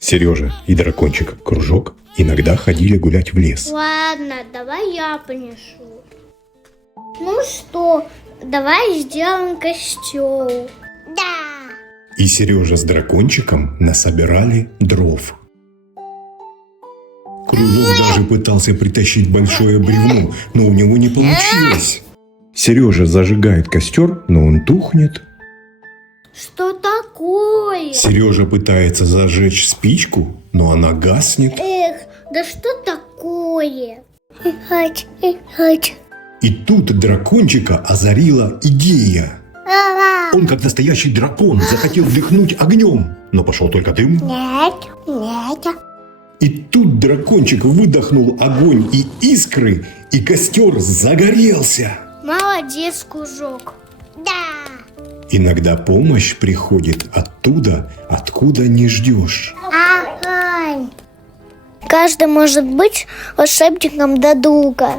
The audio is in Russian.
Сережа и дракончик Кружок иногда ходили гулять в лес. Ладно, давай я понесу. Ну что, давай сделаем костер. Да. И Сережа с дракончиком насобирали дров. Кружок даже пытался притащить большое бревно, но у него не получилось. Сережа зажигает костер, но он тухнет. Что такое? Сережа пытается зажечь спичку, но она гаснет. Эх, да что такое? И тут дракончика озарила идея. Он, как настоящий дракон, захотел дыхнуть огнем, но пошел только дым. Нет. И тут дракончик выдохнул огонь и искры, и костер загорелся. Молодец, Кружок. Да. Иногда помощь приходит оттуда, откуда не ждешь. Каждый может быть волшебником до друга.